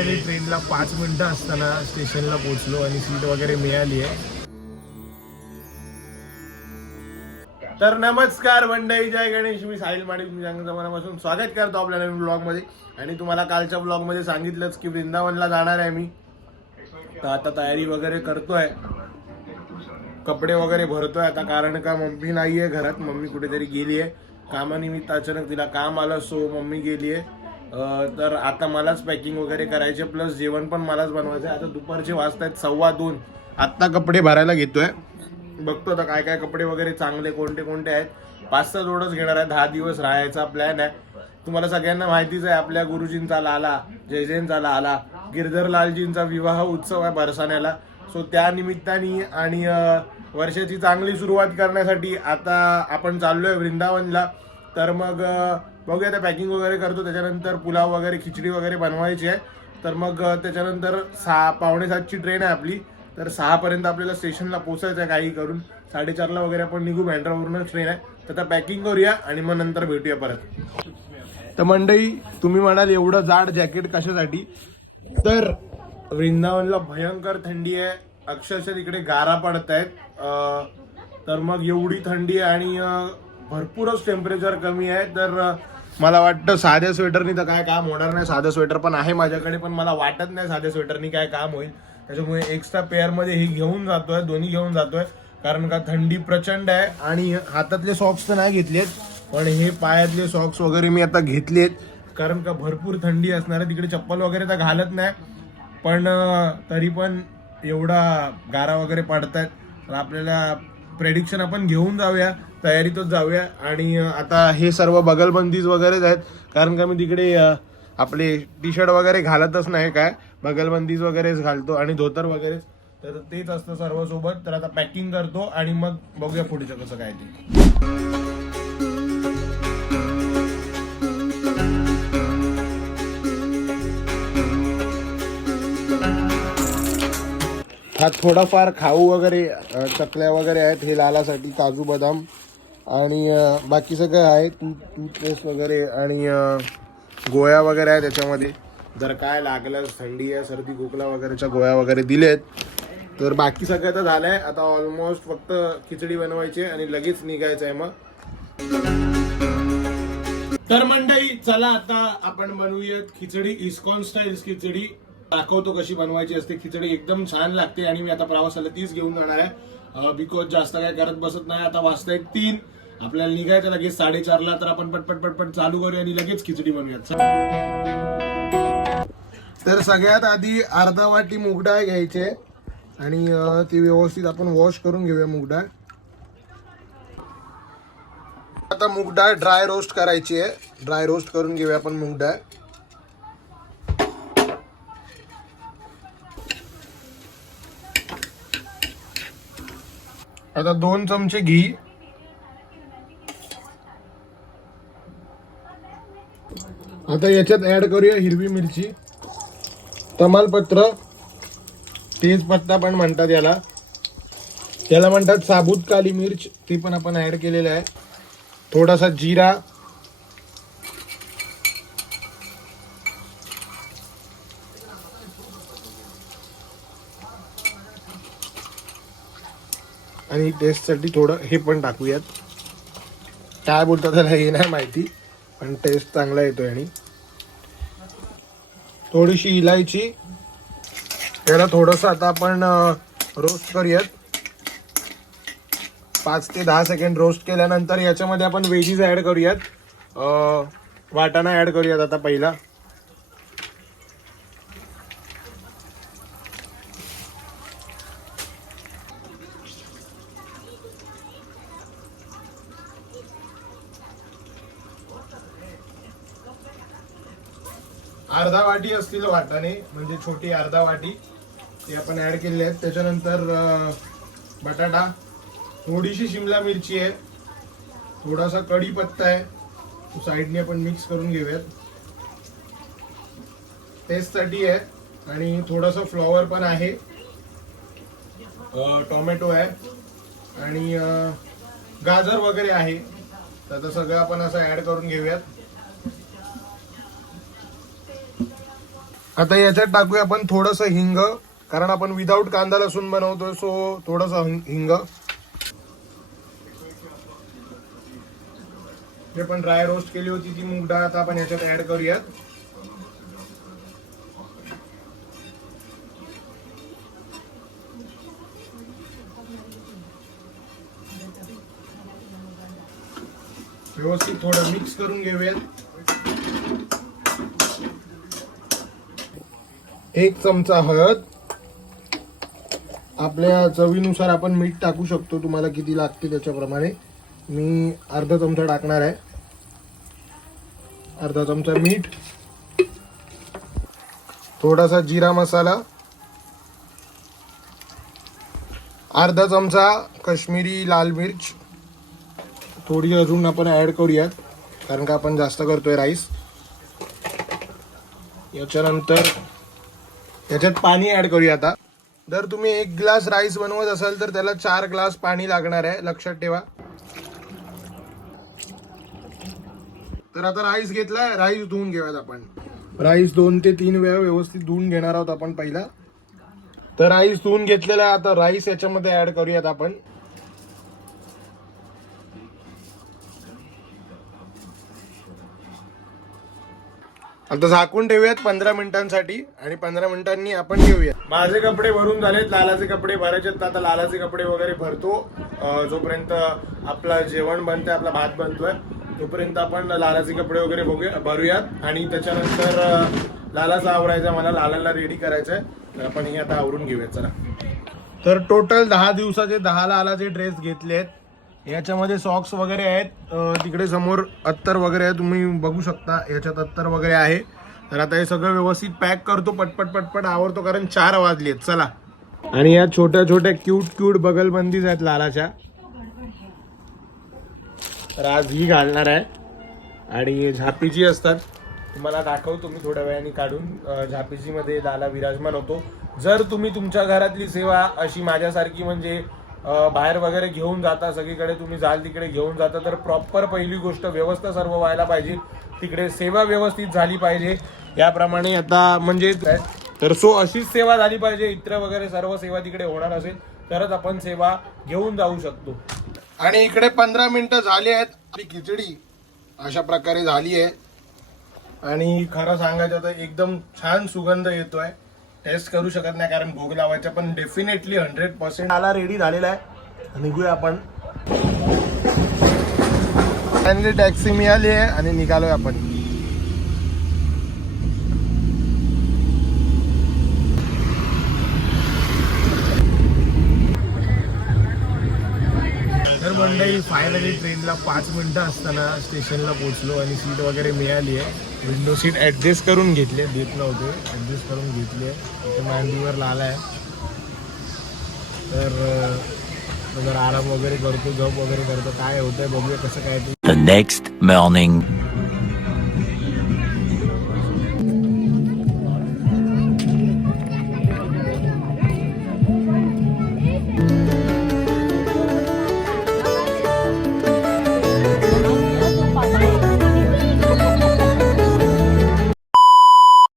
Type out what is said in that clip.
Finally ट्रेनला 5 मिनिटं असताना स्टेशनला पोहोचलो आणि सीट वगैरे मिळाली आहे. तर नमस्कार मंडळी, जय गणेश. मी साहिल माडिक तुमच्या मनापासून स्वागत करतो आपल्या नवीन ब्लॉगमध्ये. आणि तुम्हाला कालच्या ब्लॉगमध्ये सांगितलंच की वृंदावनला जाणार आहे मी. तर आता तयारी वगैरे करतोय, कपडे वगैरे भरतोय आता, कारण का मम्मी नाहीये घरात. मम्मी कुठेतरी गेली आहे कामानिमित्त. अचानक तिला काम आलं, सो मम्मी गेली आहे. तर आता मलाच पॅकिंग वगैरे करायचे, प्लस जेवण पण मलाच बनवायचं आहे. आता दुपारचे वाजतायत 2:15. आत्ता कपडे भरायला घेतोय, बघतो आता काय काय कपडे वगैरे चांगले कोणते कोणते आहेत. 5-6 जोडच घेणार आहे. 10 दिवस राहायचा प्लॅन आहे. तुम्हाला सगळ्यांना माहितीच आहे, आपल्या गुरुजींचा लाला जयजयंतचा लाला गिरधरलालजींचा विवाह उत्सव आहे बरसाण्याला. सो त्या निमित्ताने आणि वर्षाची चांगली सुरुवात करण्यासाठी आता आपण चाललोय वृंदावनला. तर मग बघूया, त्या पॅकिंग वगैरे करतो. त्याच्यानंतर पुलाव वगैरे खिचडी वगैरे बनवायची आहे. तर मग त्याच्यानंतर 6:45ची ट्रेन आहे आपली. तर 6 आपल्याला स्टेशनला पोहोचायचं आहे काही करून. 4:30 वगैरे आपण निघू, बँड्रावरूनच ट्रेन आहे. तर आता पॅकिंग करूया आणि मग नंतर भेटूया परत. तर मंडळी, तुम्ही म्हणाल एवढं जाड जॅकेट कशासाठी? तर वृंदावनला भयंकर थंडी आहे, अक्षरशः तिकडे गारा पडत आहेत. तर मग एवढी थंडी आहे आणि भरपूरच टेम्परेचर कमी आहे. तर मला वाटतं साध्या स्वेटरनी तर काय काम होणार नाही. साधं स्वेटर पण आहे माझ्याकडे, पण मला वाटत नाही साध्या स्वेटरनी काय काम होईल. त्याच्यामुळे एक्स्ट्रा पेअरमध्ये हे घेऊन जातोय, दोन्ही घेऊन जातोय. कारण का थंडी प्रचंड आहे. आणि हातातले सॉक्स तर नाही घेतलेत, पण हे पायातले सॉक्स वगैरे मी आता घेतलेत, कारण का भरपूर थंडी असणार आहे तिकडे. चप्पल वगैरे तर घालत नाही, पण तरी पण एवढा गारा वगैरे पडतायत. तर आपल्याला प्रेडिक्शन आपण घेऊन जाऊया, तयारीतच जाऊया. आणि आता हे सर्व बगलबंदीज वगैरेच आहेत, कारण का मी तिकडे आपले टी शर्ट वगैरे घालतच नाही, काय बगलबंदीज वगैरेच घालतो आणि धोतर वगैरेच. तर तेच असतं सर्व सोबत. तर आता पॅकिंग करतो आणि मग बघूया पुढचं कसं काय ते. हा थोडाफार खाऊ वगैरे, चकल्या वगैरे आहेत, हे लालासाठी काजू बदाम. आणि बाकी सगळं आहे, टूथपेस्ट वगैरे आणि गोळ्या वगैरे आहे त्याच्यामध्ये. जर काय लागलं, थंडी आहे, सर्दी खोकला वगैरेच्या गोळ्या वगैरे दिलेत. तर बाकी सगळं तर झालंय. आता ऑलमोस्ट फक्त खिचडी बनवायची आणि लगेच निघायचं आहे मग. तर मंडळी, चला आता आपण बनवूयात खिचडी, इस्कॉन स्टाईल खिचडी. दाखवतो कशी बनवायची असते खिचडी. एकदम छान लागते आणि मी आता प्रवासाला तीच घेऊन जाणार आहे, बिकॉज जास्त काय करत बसत नाही. आता वाजता 3, आपल्याला निघायचं लगेच 4:30ला. तर आपण पटपट चालू करूया आणि लगेच खिचडी बनवूयात. तर सगळ्यात आधी अर्धा वाटी मूग डाळ घ्यायचे आणि ती व्यवस्थित आपण वॉश करून घेऊया मूग डाळ. आता मूग डाळ ड्राय रोस्ट करायची आहे. ड्राय रोस्ट करून घेऊया आपण मूग डाळ. आता 2 चमचे घी, आता याच्यात ऍड करूया हिरवी मिरची, तमालपत्र, तेजपत्ता पण म्हणतात याला. त्याला म्हणतात साबूत काली मिर्च, ती पण आपण ऍड केलेलं आहे. थोडासा जिरा, आणि टेस्टसाठी थोडं हे पण टाकूयात. काय बोलतात त्याला हे नाही माहिती, पण टेस्ट चांगला येतोय. आणि थोडीशी इलायची. त्याला थोडंसं आता आपण रोस्ट करूयात. 5 ते 10 सेकंड रोस्ट केल्यानंतर याच्यामध्ये आपण व्हेजीज ऍड करूयात. वाटाणा ऍड करूयात आता पहिला. अर्धा वाटी असतील वाटाणे, म्हणजे छोटी अर्धा वाटी, ते आपण ऍड केलेले आहेत. त्याच्यानंतर बटाटा, थोडीशी शिमला मिरची आहे, थोडासा कढीपत्ता आहे, तो साईडने आपण मिक्स करून घेऊयात, टेस्टसाठी आहे. आणि थोडासा फ्लॉवर पण आहे, टोमॅटो आहे आणि गाजर वगैरे आहे. तर सगळं आपण असं ऍड करून घेऊयात. आता याच्यात टाकूया आपण थोडस हिंग, कारण आपण विदाऊट कांदा लसूण बनवतोय, सो थोडस हिंग. जे पण ड्राय रोस्ट केली होती ती मूग डाळ आता आपण याच्यात ऍड करूयात. व्यवस्थित थोडं मिक्स करून घेऊयात. 1 चमचा हळद, आपल्या चवीनुसार आपण मीठ टाकू शकतो, तुम्हाला किती लागते त्याच्याप्रमाणे. मी अर्धा चमचा टाकणार आहे. अर्धा चमचा मीठ, थोडासा जिरा मसाला, अर्धा चमचा काश्मीरी लाल मिर्च, थोडी अजून आपण ऍड करूयात कारण का आपण जास्त करतोय राईस. याच्यानंतर याच्यात पाणी ऍड करूया. आता जर तुम्ही 1 ग्लास राईस बनवत असाल तर त्याला 4 ग्लास पाणी लागणार आहे, लक्षात ठेवा. तर आता राईस घेतलाय, राईस धुवून घेऊयात आपण. राईस 2 ते 3 वेळा व्यवस्थित धुवून घेणार आहोत आपण पहिला. तर राईस धुवून घेतलेला आहे. आता राईस याच्यामध्ये ऍड करूयात आपण. आता झाकून ठेवूयात 15 मिनिटांसाठी आणि 15 मिनिटांनी आपण घेऊया. माझे कपडे भरून झालेत, लालाचे कपडे भरायचे. आता लालाचे कपडे वगैरे भरतो. जोपर्यंत आपला जेवण बनतंय, आपला भात बनतोय, तोपर्यंत आपण लालाचे कपडे वगैरे भरूयात. आणि त्याच्यानंतर लालाचा आवरायचा, मला लालाला रेडी करायचंय, तर आपण हे आता आवरून घेऊयात. चला. तर टोटल 10 दिवसाचे 10 लालाचे ड्रेस घेतलेत. याच्यामध्ये सॉक्स वगैरे आहेत. तिकडे समोर अत्तर वगैरे आहे, तुम्ही बघू शकता. याच्यात अत्तर वगैरे आहे. तर आता हे सगळं व्यवस्थित पॅक करतो, पटपट आवरतो, कारण 4 वाजलेत. चला. आणि या छोट्या छोट्या क्यूट बगलबंदीज आहेत लालाच्या. तर आज ही घालणार आहे. आणि झापीची असतात, तुम्हाला दाखवतो मी थोड्या वेळाने काढून. झापीची मध्ये लाला विराजमान होतो. जर तुम्ही तुमच्या घरातली सेवा अशी माझ्यासारखी म्हणजे बाहेर वगैरे घेऊन जाता, सगळीकडे तुम्ही जाल तिकडे घेऊन जाता, तर प्रॉपर पहिली गोष्ट व्यवस्था सर्व व्हायला पाहिजे, तिकडे सेवा व्यवस्थित झाली पाहिजे. याप्रमाणे आता म्हणजे तर अशीच सेवा झाली पाहिजे. इतर वगैरे सर्व सेवा तिकडे होणार असेल तरच आपण सेवा घेऊन जाऊ शकतो. आणि इकडे 15 मिनिटं झाली आहेत. आपली खिचडी अशा प्रकारे झाली आहे. आणि खरं सांगायचं तर एकदम छान सुगंध येतोय. टेस्ट करू शकत नाही कारण भोग लावायचा, पण डेफिनेटली 100% आला रेडी झालेला आहे. निघूया आपण. टॅक्सी मिळाली आहे आणि निघालोय आपण. तर मंडळी फायनली ट्रेनला 5 मिनिटं असताना स्टेशनला पोहोचलो आणि सीट वगैरे मिळाली आहे. विंडो सीट ॲडजस्ट करून घेतली आहे, देत नव्हते, ॲडजस्ट करून घेतली आहे. इथे मांडीवर लाला आहे. तर जर आराम वगैरे करतो, झोप वगैरे करतो, काय होतंय बघूया कसं काय ते. The next morning.